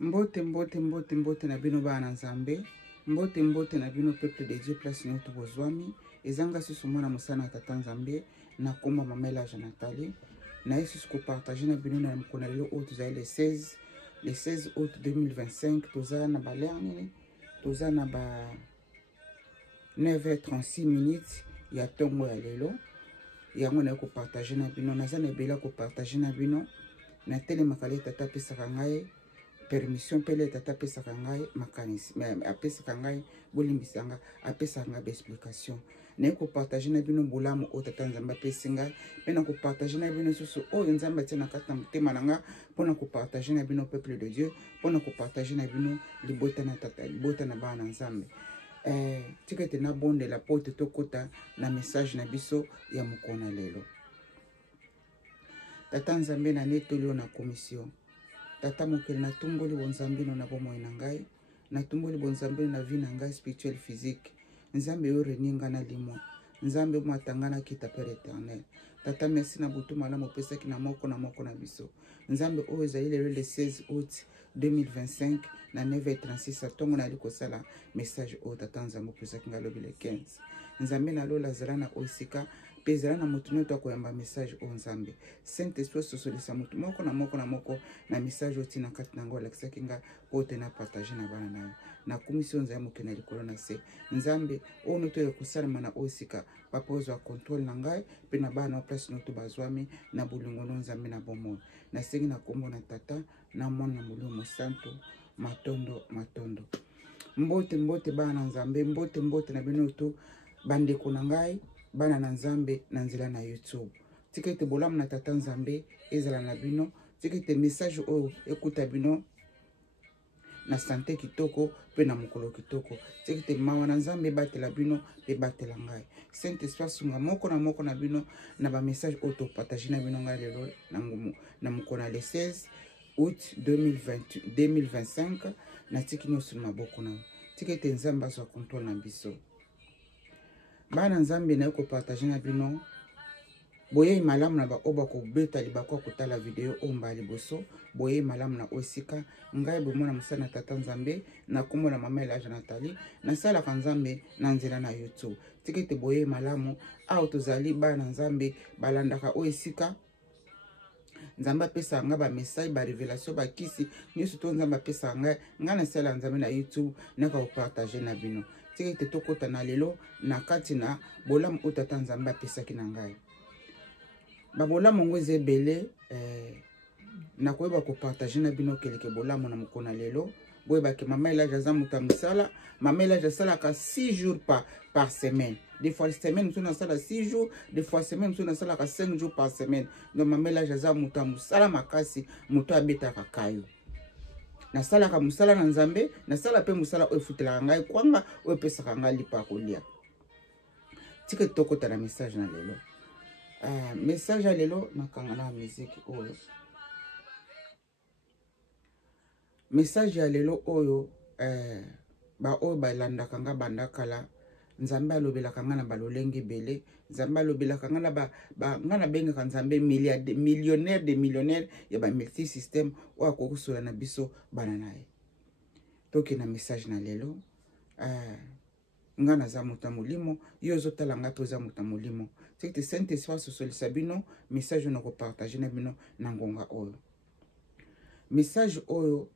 Mbote na bino bana nzambe. Mbote na bino peuple de Dieu place nyoto bozwami. Ezanga susu mwana musana tata nzambe na komba mamela Nathalie. Na yesu ko partager na bino na mkona lelo o tuzali le 16 août 2025 toza na balerni toza na ba 9h36 minutes ya tongo ya lelo. Yango na ko partager na bino naza na bela ko partager na bino na tele makale tata pesaka ngai permission pele tata pesaka ngai makanisi apesaka ngai bolimbisanga apesaka ngai explication na ko partager na bino bolamu o tata nzamba pesinga pena ko partager na bino susu o nzamba tena kata mtema nanga pona ko partager na bino peuple de Dieu pona ko partager na bino libota na tata libota na bana nzambe tikete na bonde la porte tokota na message na biso ya mukona lelo tata nzambe na netolio na commission tata mokele na tumboli bonzambe na bomoi na ngai na tumboli bonzambe na vie na ngai spirituel physique nzambe yo reninga na limo nzambe matanga na kita père éternel tata merci na butu malamu pesaki na moko na biso nzambe o ezali le 16 août 2025 na 9h36 atongo na liko sala message o tata nzambe pesaki ngalobi le 15 nzambe na lola zala na osika pezala na mutu nyoto akoyamba message o nzambe saint esprit sosolisa mutu moko na message oti na kati nango alakisaki nga pote na partager na bana nayo na commission nzambe ke na likolo na se nzambe o noto ya kosalema na osika papa ozwa contrôle na ngai pe na bana place noto bazwami na bulungo no nzambe na bomoi na sengi na kombo na tata na mwana na mulimo santo matondo mbote bana nzambe mbote na bino to bandeko na ngai bana na nzambe na nzela na YouTube tikete bolamu na tata nzambe ezala na bino tikete message o ekuta bino na santé kitoko pe na mokolo kitoko tikete mawa na nzambe batela bino pe batela ngai saint esprit sunga moko na bino na ba message auto partager na bino ngai lelo na mokona le 16 août 2025 na tikino sur maboko na tikete nzamba so contrôle na biso bana nzambe na ko partager na bino boye malamu na ba oba ko beta libako kotala video omba liboso boye malamu na osika ngai bomona musana tata nzambe na kombo na mamela Nathalie na sala ka nzambe na nzela na YouTube tikete boye malamu a tozali bana nzambe balandaka osika nzamba pesa nga ba message ba révélation ba kisi nyoso to nzamba pesa nga na sala nzambe na YouTube na ka partager na bino tikete tokota na lelo na kati na bolamu otata nzamba pesaki na ngai ba bolamu ngo ezebele na koyeba ko partager na bino keleke bolamu na mokona lelo boyeba ke mama ela jaza mutamusala mama ela jasala ka 6 jours par semaine des fois semaine nous na sala 6 jours des fois semaine nous na sala ka 5 jours par semaine donc mama ela jaza mutamusala makasi muto abeta ka kayo na sala ka musala na nzambe na sala pe musala o efutela ngai kwanga o pesaka ngai lipa kolia tike tokota na message na lelo message ya lelo na kanga na musique oyo message ya lelo oyo ba oyo balandaka nga bandakala nzambe alobelaka nga na balolenge bele nzambe alobelaka nga na ba nga na bengaka nzambe millionnaire ya ba multi system o akokusola na biso bana naye toki na message na lelo nga na za muta molimo yo zotala nga poza muta molimo tikete saint esprit sosolisa bino message na ko partager na bino na ngonga oyo message oyo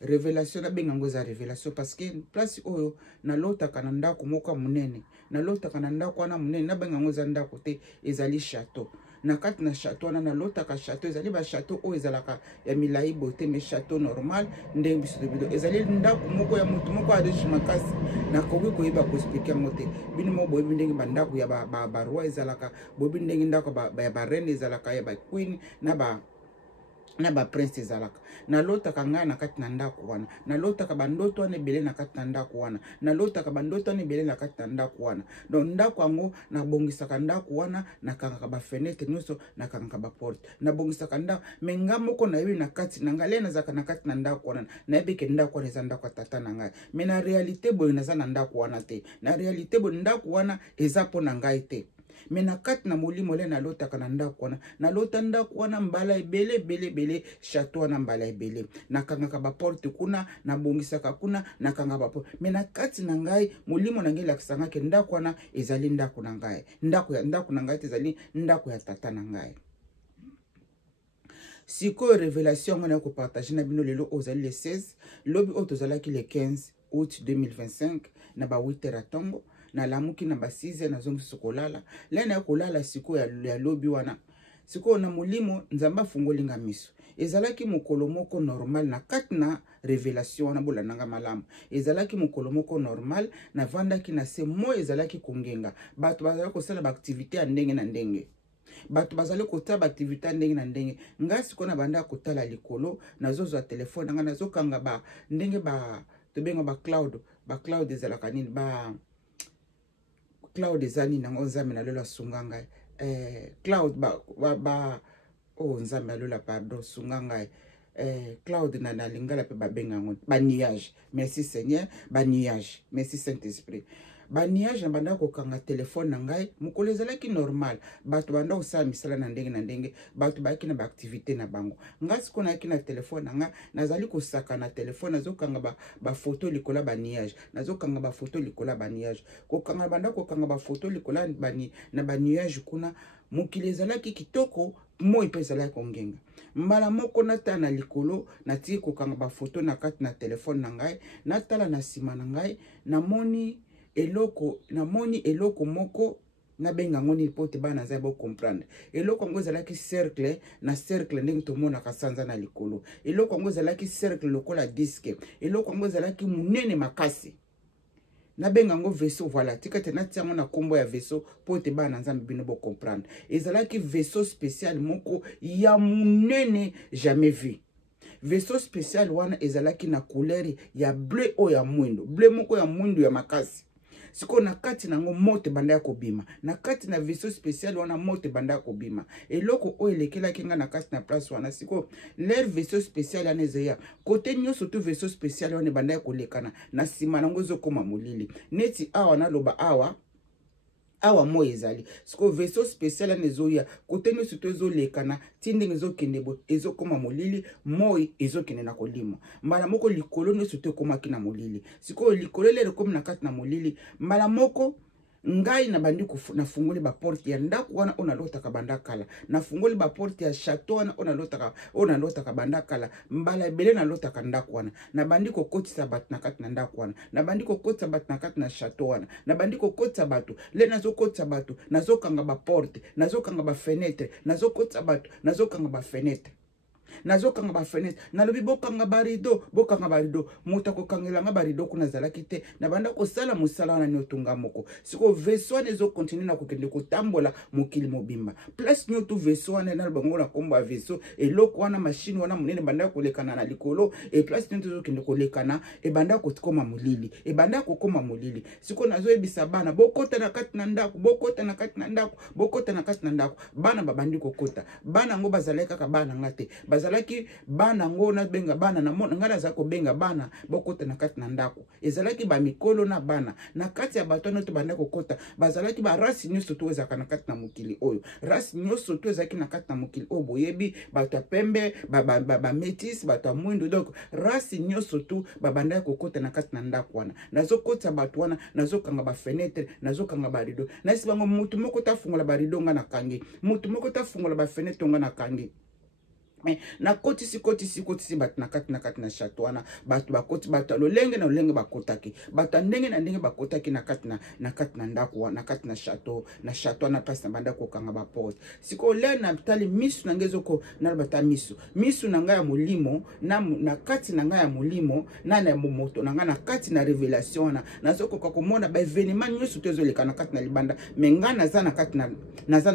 révélation na bengango za révélation parce que place oyo na lotaka na ndako moko munene na lotaka na ndako wana munene na bengango za ndako te ezali château na kati na château na lotaka château ezali ba château oyo ezalaka ya milai bote mais château normal ndenge biso bido ezali ndako moko ya mutu moko adeshi makasi na kobi koyeba ko expliquer ngote bino mo boyebi ndenge ba ndako ya ba roi ezalaka boyebi ndenge ndako ba reine ezalaka ya ba queen na ba prince ezalaka na lotaka nga na kati na ndako wana na lotaka bandoto wana ebele na kati na ndako wana na lotaka bandoto wana ebele na kati na ndako wana donc ndako yango na bongisaka ndako wana na kangaka ba fenêtre nyonso na kangaka ba porte na bongisaka ndako mais nga moko na yebi na kati na ngale na zaka na kati na ndako wana na yebi ke ndako wana eza ndako tata na ngai mais na réalité boye naza na ndako wana te na réalité boye ndako wana eza po na ngai te me na kati na molimo le nalotaka na ndako wana nalota ndako wana mbala ebele château wana mbala ebele nakangaka baporte kuna nabongisaka kuna nakanga baporte me na kati na ngai molimo na ngai elakisanga ke ndako wana ezali ndako na ngai ndako na ngai ezali ndako ya tata na ngai. Sikoyo révélation ngana ko partager na bino lelo ozali le 16 lobi o tozalaki le 15 août 2025 na ba 8h tongo na lamuki na ba 6h na zongi sokolala lena kolala sikoyo ya lobi wana sikoyo na molimo nzamba fungolinga miso ezalaki mokolo moko normal na kati na révélation wana bolananga malamu ezalaki mokolo moko normal na vandaki na se mo ezalaki kongenga bato bazalaki kosala ba activité ya ndenge na ndenge bato bazali kota ba activité ndenge na ndenge ngasi kona banda kotala likolo nazozo telefone nga nazokanga ba ndenge ba tobenga ba cloud ezalaka nini ba cloud ezani na nzambe na lelo sunganga cloud ba oh nzambe alola pardon sunganga cloud na lingala pe babenga ngo ba nuage merci Seigneur ba nuage merci Saint-Esprit ba nuage na banda ko kanga telefone na ngai mukolo ezalaki normal bato banda osala misala na ndenge bato baki na ba activité na bango ngasi kona ki na telefone nga nazali kosaka na telefone nazokanga ba photo likola ba nuage nazokanga ba photo likola ba nuage ko kanga banda ko kanga ba photo likola na ba nuage kuna mukili ezalaki kitoko moi pe ezalaki kongenga mbala moko nata na likolo nati ko kanga ba photo na kati na telefone na ngai natala na sima na ngai namoni eloko moko na benga ngoni pote bana za bo comprendre eloko ngo ezalaki cercle na cercle ndenge to mona kasanza na likolo eloko ngo ezalaki cercle lokola disque eloko ngo ezalaki munene makasi na benga ngo vaisseau voilà tika te na tiango na kombo ya vaisseau pote bana nzambe bino bo comprendre ezalaki vaisseau spécial moko ya munene jamais vu. Vaisseau spécial wana ezalaki na couleur ya bleu o ya mwindo bleu moko ya mwindo ya makasi siko na kati nango mote banda ya kobima na kati na vaisseau spécial wana mote banda ya kobima eloko o elekelaki nga na kati na place wana siko leur vaisseau spécial wana ezeya kote nyonso to vaisseau spécial wana banda ya kolekana na sima nango ezokoma molili neti awa na loba awa mo ezali siko vaisseau spécial wana ezoya kote nyonso to ezolekana tindenge ezokende bo ezokoma molili moi ezokende na kolima mbala moko likolo nyonso to ekomaki na molili siko likolo lelo komi na kati na molili mbala moko ngai na bandi na fungoli ba porte ya ndako wana ona lotaka banda kala na fungoli ba porte ya château wana ona lotaka banda kala mbala ebele na lotaka ndako wana na bandi ko kotisa bat na kati na ndako wana na bandi ko kotisa bat na kati na château wana na bandi ko kotisa batu le nazo kotisa batu nazokanga ba porte nazokanga ba fenêtre nazokotisa batu nazokanga ba fenêtre nazokanga ba fenêtre nalobi bokanga ba rideau muta ko kangelanga ba rideau kuna zalaki te na banda ko sala musala wana nyotunga moko siko vaisseau nezo continue na kokende ko tambola mokili mobimba place nyotu vaisseau wana na bango na komba vaisseau eloko wana machine wana munene banda ko lekana na likolo e place nyotu zo kende ko lekana e banda ko koma molili e banda ko koma molili siko nazo ebisa bana bokota na kati na ndako bokota na kati na ndako bana babandi kokota bana ngo bazaleka ka bana ngate bazalaki bana ngo na benga bana na mona ngala za ko benga bana bokota na kati na ndako ezalaki ba mikolo na bana na kati ya batono to banda kokota bazalaki ba rasi nyonso to ezaka na kati na mokili oyo rasi nyonso to ezaki na kati na mokili oyo boyebi bato pembe ba métis bato mwindo donc rasi nyonso to babanda kokota na kati na ndako wana nazokota bato wana nazokanga ba fenêtre nazokanga ba rideau nasi bango mutu moko ta fungola ba rideau nga na kangi mutu moko ta fungola ba fenêtre nga na kangi na kotisi bat na kati na château wana batu bakoti batu lolenge na lolenge bakotaki batu ndenge na ndenge bakotaki na kati na ndako wana na kati na château na place na banda ko kanga ba porte siko le na tali misu na ngezoko na bata misu na nga ya molimo na kati na nga ya molimo na moto na nga na kati na révélation na zoko ko komona ba événement nyonso tezoleka na kati na libanda menga naza na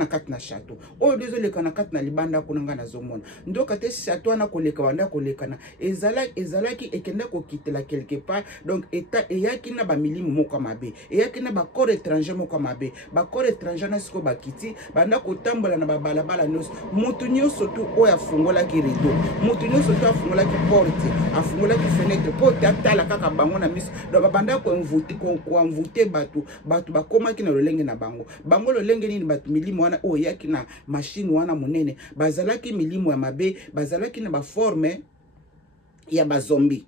kati na château o dezoleka na kati na libanda kuna nga nazomona nzoka te château wana koleka banda kolekana ezalaki ekenda kokitela quelque part. Donc eta eyaki na ba milimu moko mabe, eyaki na ba corps étranger moko mabe, ba corps étranger na siko bakiti banda kotambola na ba balabala nyonso. Mutu nyonso tu oyo afungolaki rideau, mutu nyonso tu afungolaki porte, afungolaki fenêtre po tatala kaka bango na miso. Donc banda ko envoûter batu bakomaki na lolenge na bango. Bango lolenge nini batu milimu wana oyo yaki na machine wana monene, bazalaki milimu ya mabe, bazalaki na ba forme ya ba zombie.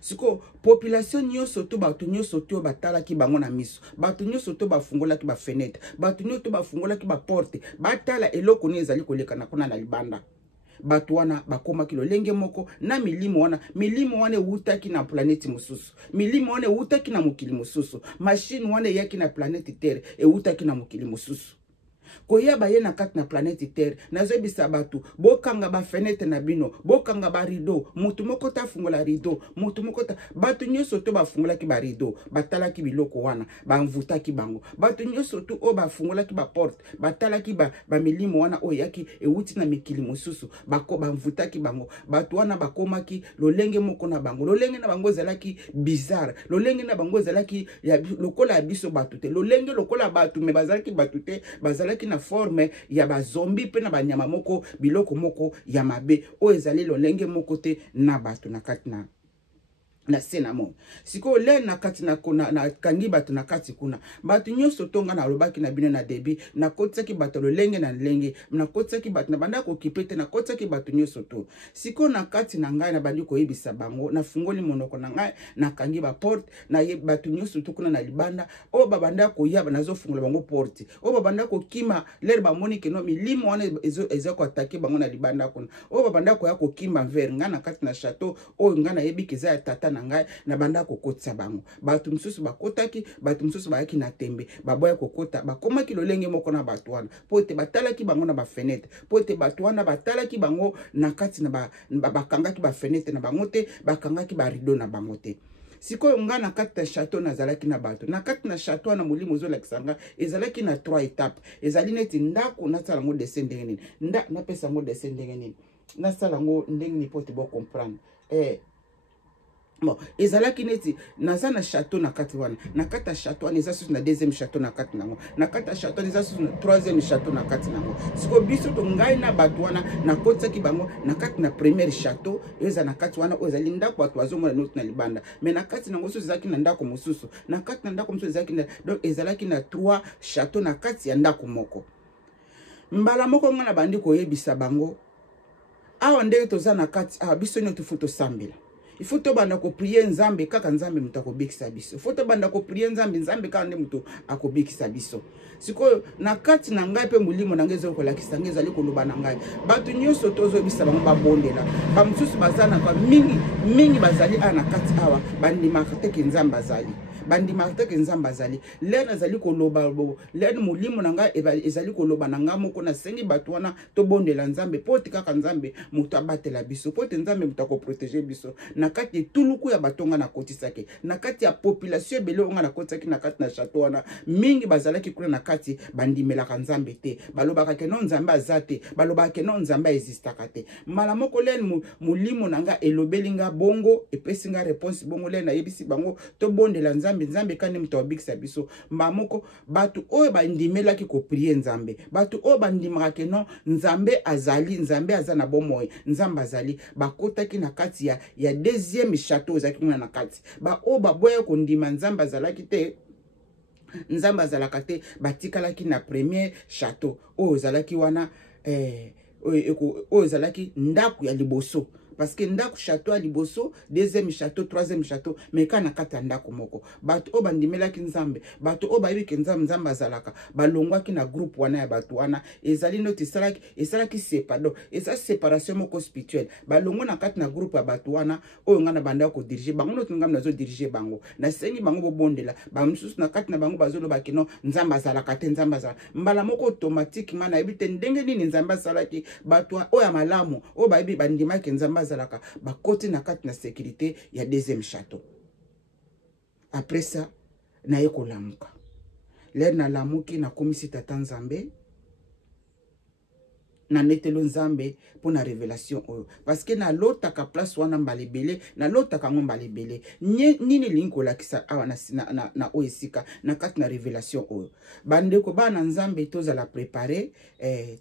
Siko population nyonso to batu nyonso to batalaki bango na miso, batu nyonso to bafungolaki ba fenêtre, batu nyonso to bafungolaki ba porte, batala eloko ni ezali koleka na kuna na libanda. Batu wana bakomaki lolenge moko na milimu wana utaki na planeti mususu, milimu wana utaki na mokili mususu, machine wana yaki na planeti terre utaki na mokili mususu. Koya baye na kati na planeti terre nazobisa batu bokanga ba fenêtre na bino, bokanga ba rideau, mutu moko ta fungola rideau, mutu moko ta batu nyonso to bafungolaki ba rideau, batalaki biloko wana bamvutaki bango. Batu nyonso to o bafungolaki ba porte, batalaki ba milimu wana oyaki euti na mikili mususu, bamvutaki bango. Batu wana bakomaki lolenge moko na bango, lolenge na bango zalaki bizarre, lolenge na bango zalaki lokola ya biso batu te, lolenge lokola batu me bazalaki batu te, bazalaki na forme ya ba zombie pe na banyama moko biloko moko ya mabe o ezali lolenge moko te na batu na kati na senamo. Siko le na kati na kangi batu na kati kuna batu nyonso tonga na lobaki na bino na debi na kotsaki batu lolenge na lenge na kotsaki batu na banda ko kipete na kotsaki batu nyonso to. Siko na kati na ngai na bandi ko yebisa bango na fungoli monoko na ngai na kangi ba porte na batu nyonso to kuna na libanda o babanda ko yaba nazo fungola bango porte o babanda ko kima le ba moni ke no milimo wana ezo ko attaquer bango na libanda kuna o babanda ko ya ko kima vers nga na kati na château o nga na yebi kiza ya tata na ngai na banda kokotisa bango. Batu msusu bakotaki, batu msusu bayaki na tembe, baboya kokota, bakomaki lolenge moko na batu wana. Pote batalaki bango na ba fenêtre, pote batu wana batalaki bango na kati na bakangaki ba fenêtre na bango te, bakangaki ba rideau na bango te. Siko nga na kati na château nazalaki na batu. Na kati na château na mulimo zo lakisanga, ezalaki na 3 étapes. Ezali neti ndako na sala ngo dessin ndenge nini. Na pesa ngo dessin ndenge nini. Na sala ngo ndenge ni pote bo comprendre. Bon, ezalaki neti naza na château na kati wana. Na kati ya château wana eza susu na deuxième château na kati nango. Na kati ya château eza susu na troisième château na kati nango. Siko biso to ngai na batu wana na kotsaki bango na kati na premier château eza na kati wana ozali ndako batu azomona note na libanda. Mais na kati nango susu ezalaki na ndako mosusu. Na kati na ndako mosusu ezalaki na donc ezalaki na 3 château na kati ya ndako moko. Mbala moko ngana bandi ko yebisa bango. Awa ndenge toza na kati biso nyoto foto sambela. Il faut to banda ko prier nzambe kaka nzambe mutu akobikisa biso. Il faut to banda ko prier nzambe kaka nde mutu akobikisa biso. Siko na kati na ngai pe mulimo na ngezo ko lakisa ngezali ko loba na ngai. Batu nyonso tozo bisa bango babondela. Ba mususu bazana kwa mingi bazali ana kati awa bandi makate ke nzambe bazali. Bandi marteke nzamba zali lena zali ko loba lena mulimo nanga ezali ko loba nanga moko na sengi batu wana to bondela nzambe poti kaka nzambe mutu abatela biso poti nzambe mutu ko protéger biso na kati tuluku ya batonga na kotisake na kati ya population bele onga na kotisaki na kati na château wana mingi bazalaki kuna na kati bandimelaka nzambe te balobaka ke non nzambe azate balobaka ke non nzambe existaka te mala moko lena mulimo nanga elobelinga bongo epesinga réponse bongo lena yebisi bango to bondela nzambe kani mutu abikisa biso mbamoko batu oyo bandimelaki ko prier nzambe batu oyo bandimaka ke non nzambe azali nzambe azana bomoy nzambe azali bakotaki na kati ya deuxième château zaki kuna na kati ba o baboya ko ndima nzambe azalaki te nzambe azalaka te batikalaki na premier château oyo zalaki wana oyo zalaki ndaku ya liboso. Parce que ndako château à liboso, deuxième château, troisième château, mais quand na kata ndako moko. Batu o bandimela ki nzambe, batu o bayibi ki nzambe azalaka, balongwa ki na groupe wana ya batu wana, ezali noti esalaki séparation, eza séparation moko spirituelle. Balongwa na kata na groupe ya batu wana, oyo nga na banda ko diriger, bango noti ngam nazo diriger bango. Na sengi bango bo bondela, ba msusu na kata na bango bazolo bakino nzambe azalaka te nzambe azalaka. Mbala moko automatique mana ebite ndenge nini nzambe azalaki, batu o ya malamu, o bayibi bandima ki nzambe zalaka ba côté na kati na sécurité ya deuxième château. Après ça na yeko lamuka l'air na lamuki na komisi tata nzambe na netelo nzambe pour na révélation oyo parce que na lotaka place wana mbala ebele na lotaka ngo mbala ebele nini lingi kolakisa awa na oyo esika na kati na révélation oyo bandeko bana nzambe tozala préparé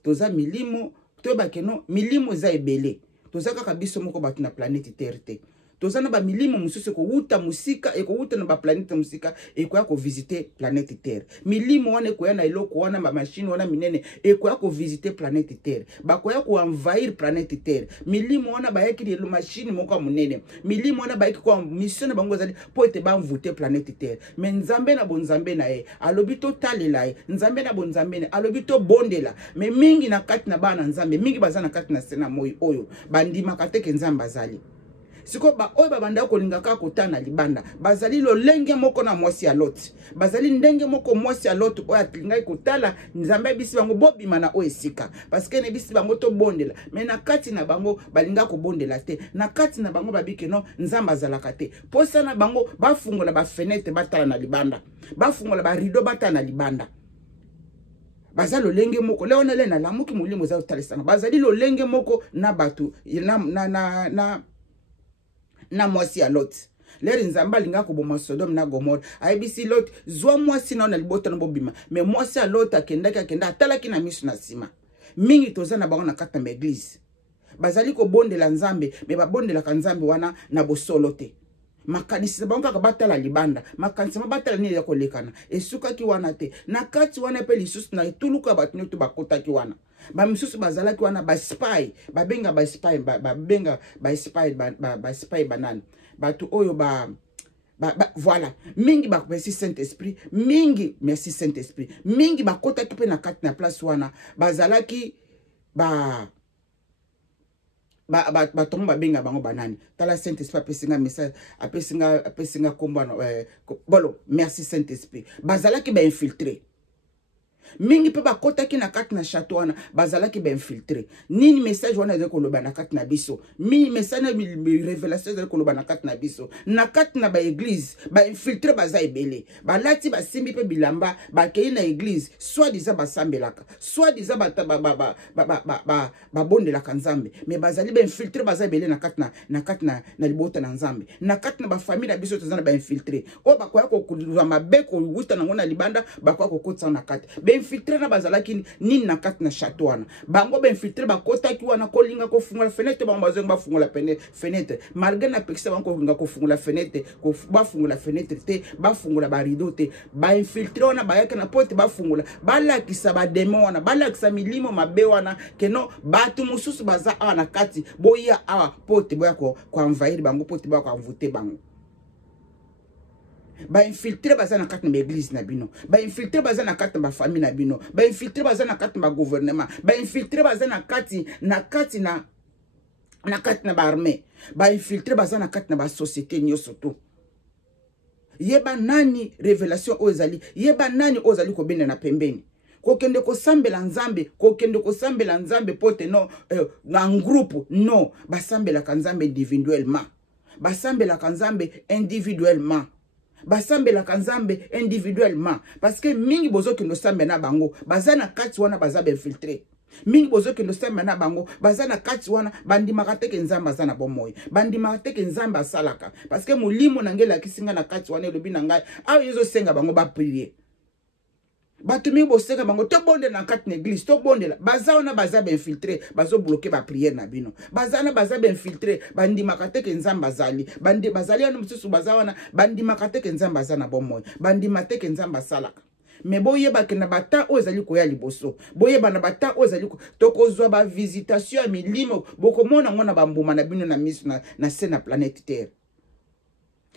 toza milimo toyebake no milimo eza ebele toza kaka biso moko bato na planète terre te toza na bamilimo mosusu ekowuta mosika ekowuta na baplanete mosika ekoya kovisite planète terre milimo wana ekoya na eloko wana bamashine wana minene ekoya kovisite planète terre bakoya koenvahir planète terre milimo wana bayaki lelo mashine moko ya monene milimo wana bayaki kwa mission na bango ezali po ete bamvute planète terre me nzambe na bonzambe na ye alobi totalela ye nzambe na bonzambe na alobi tobondela me mingi na kati na bana nzambe mingi baza na kati na sena moi oyo bandimaka te ke nzambe azali siko ba oyo babanda kolinga kaka kotana libanda bazali lolenge moko na mwasi ya Lot bazali ndenge moko mwasi ya Lot oyo alingai kotala nzambe bisi bango bobima na oyo esika parce que ne bisi bango to bondela mais na kati na bango balinga ko bondela te na kati na bango babike no nzambe azalaka te posa na bango bafungola ba fenêtre batala na libanda bafungola ba rideau batala na libanda bazali lolenge moko leo na le na lamuki mulimo za utalisanga bazali lolenge moko na batu na mwasi ya Lot leri nzamba linga koboma Sodome na Gomorrhe ayebisi Lot zwa mwasi na na libota na bobima mais mwasi ya Lot akenda atalaki na miso na sima mingi toza na bango na kata na église bazali ko bondela nzambe mais babondela ka nzambe wana na bosolo te makanisi bango kaka batala libanda makanisi batala nini ya kolekana esukaki wana te na kati wana pe lisusu na etuluka bato nyoto bakotaki wana bamisusu bazalaki wana ba spy babenga ba spy babenga ba spy banane bato oyo voilà mingi merci Saint-Esprit mingi merci Saint-Esprit mingi bakotaki pe na kati na place wana bazalaki batongo babenga bango banani tala Saint-Esprit apesinga message apesinga kombana bolo merci Saint-Esprit bazalaki ba infiltré mingi pe bakotaki na kati na château wana bazalaki ba infiltré nini message wana ezali koloba na kati na biso mini message na révélation ezali koloba na kati na biso na kati na ba église ba infiltré baza ebele balati basimbi pe bilamba bakei na église soit disant basambelaka soit disant babondelaka nzambe mais bazali ba infiltré baza ebele na kati na libota na nzambe na kati na ba famille na biso tozana ba infiltré o bakoya kokuza mabeko wuta nango na libanda bakoya kokotsa na kati infiltré na bazalaki nini na kati na château wana bango ba infiltré bakotaki wana kolinga kofungola fenêtre bango bazonga bafungola fenêtre malgré na pekisa bango kolinga kofungola fenêtre bafungola fenêtre te bafungola ba rideau te ba infiltré wana bayaka na pote bafungola balakisa ba démon wana balakisa milimo mabe wana keno batu mususu baza awa na kati boya awa pote boya ko envahir bango pote boya ko envoûter bango ba infiltré baza na kati na église na bino ba infiltré baza na kati na famille na bino ba infiltré baza na kati na gouvernement ba infiltré baza na kati na ba armée ba infiltré baza na kati na ba société nyoso to yeba nani révélation ozali yeba nani ozali ko benda na pembeni kokende kosambela nzambe pote no na groupe no basambela ka nzambe individuellement basambela ka nzambe individuellement basambela kanzambe individuellement parce que mingi bozo kendo sambe na bango bazana kati wana baza infiltré mingi bozo kendo sambe na bango bazana kati wana bandimaka teke nzamba zana bomoy bandimaka teke nzamba salaka parce que mulimo nangela kisinga na kati wana lobi na ngai ayo yezo senga bango ba prier batu mingi bosenga bango to bonde na kati na église to bonde la baza wana baza ba infiltré bazo bloquer ba prière na bino bazana baza ba infiltré bandimaka teke nzamba zali bandi bazali wana mususu baza wana bandimaka teke nzamba zana bomoy bandima teke nzamba salaka mais boyeba ke na bata ozali koya liboso boyeba na bata ozali tokozwa ba visitation ya milimo bokomona ngona bambuma na bino na misu na se na planète terre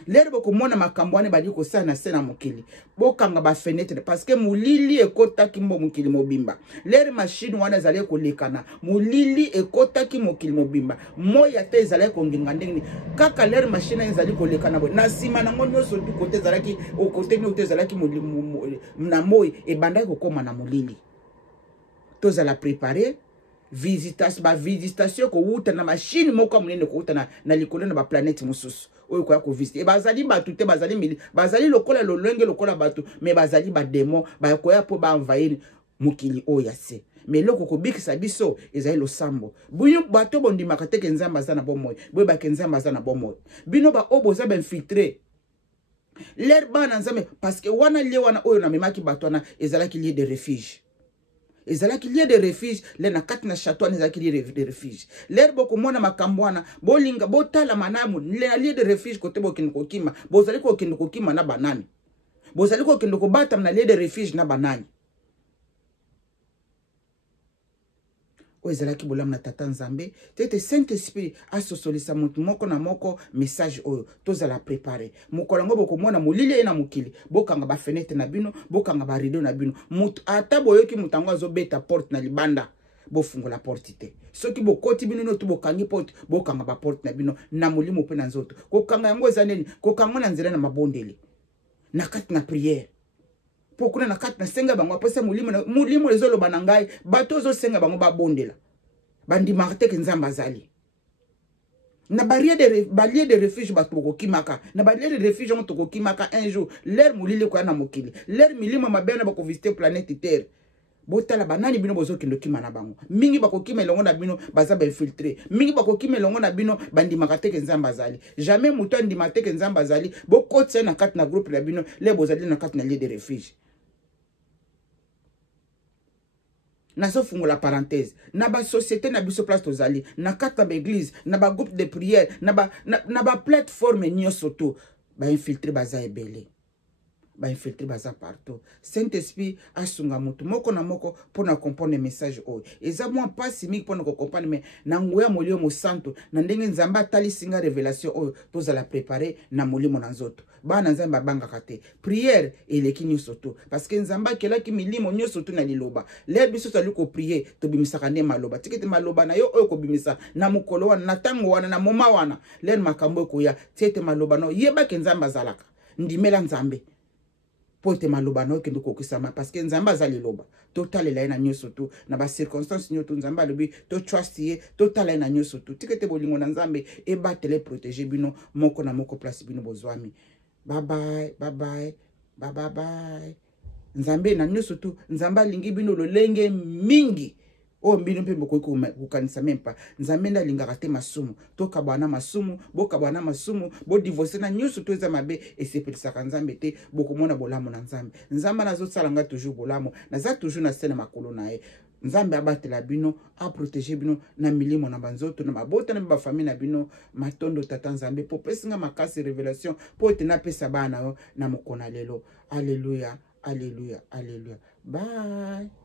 lero bokomona makambo ane badi ko sana sena mokili bokanga ba fenêtre parce que mulili ekotaki mokili mobimba lero machine wana zale ko lekana mulili ekotaki mokili mobimba moya te zale ko nginga ndenge kaka lero machine ezali ko lekana bo na sima na ngonyo so du côté zalaki au côté ni côté zalaki na moyi e banda ko koma na mulili to zala préparer visitation ko wuta na machine moko munene ko wuta na likolo na ba planète mususu oyo ko ya ko visiter bazali batu te bazali lokola lolenge lokola batu mais bazali ba démon ba ko ya po ba envahir mukili oya se mais loko ko bikisa biso ezali losambo bino bato bondimaka te ke nzambe aza na bomoi boyeba ke nzambe aza na bomoi bino ba oyo boza bainfiltre l'air bana nzambe parce que wana lie wana oyo namemaki bato wana ezalaki lieu de refuge ezalaki lieu de refuge le na kati na château wana ezalaki lieu de refuge l'air bokomona makambo wana bolinga botala manamu le na lieu de refuge kote bokende kokima bozali kokende kokima na banani bozali kokende kobata na lieu de refuge na banani oyo ezalaki bolamu na tata nzambe tete saint esprit asosolisa motu moko na moko message oyo tozala prepare mokolo yango bokomona molili ye na mokili bokanga bafenetre na bino bokanga barideau na bino motu ata boyoki motu yango azobeta porte na libanda bofungola porte te soki bokoti bino no to bokangi porte bokanga baporte na bino na molimo mpe na nzoto kokanga yango eza nini kokanga na nzela na mabondeli na kati na priere pokuna na kati na senga bango apesa mulimo ezoloba na ngai bato ozosenga bango babondela bandimaka te ke nzambe azali na balie de refuge bato bokokimaka na balie de refuge ngo tokokimaka un jour l'air molili koya na mokili l'air milimo mabe na bakovisite planète terre botala banani bino bozokende okima na bango mingi bakokima elongo na bino baza bainfiltre mingi bakokima elongo na bino bandimaka te ke nzambe azali jamais moto andima te ke nzambe azali bokotisa na kati na groupe na bino le bozali na kati na lieu de refuge nazo fungola parenthèse na ba société na biso place tozali na kati na église na ba groupe de prière na ba plateforme nyonso to ba infiltré baza ebele ba infiltré baza partout saint esprit asunga mutu moko na moko pona comprendre message oyo eza mwa mpasi mingi pona ko comprendre mais na nguya molio mo santo na ndenge nzambe atali singa révélation oyo tozala préparer na molimo na nzoto bana nzambe abangaka te prière eleki nyonso to parce que nzambe akelaki milimo nyonso to na liloba l'air biso tozali ko prier tobimisaka nde maloba tikete maloba na yo oyo kobimisa na mokolo wana na tango wana na moma wana l'air makambo ekoya tiete maloba no yebake nzambe azalaka ndimela nzambe pote maloba no kende kokisama parce que nzamba azali loba totalela na nyoso tu na ba circonstances nyoto nzamba lobi to trust ye totalela na nyoso tu tikete bolingo na nzambe e batele protéger bino moko na moko place bino bozwami bye bye bye bye bye bye bye nzambe na nyoso tu nzamba lingi bino lolenge mingi o mbino mpe bokoki kokanisa même pas nzambe ndalingaka te masumu tokabwana masumu bokabwana masumu bodivorce na nyonso to eza mabe esepelisaka nzambe te bokomona bolamu na nzambe nzambe nazosala nga toujours bolamu naza toujours na sena makolo na ye nzambe abatela bino aprotéger bino na milimo na banzoto na mabota na bafamille na bino matondo tata nzambe po pesinga makasi révélation po ete napesa bana yo na mokona lelo. Alléluia, alléluia, alléluia. Bye.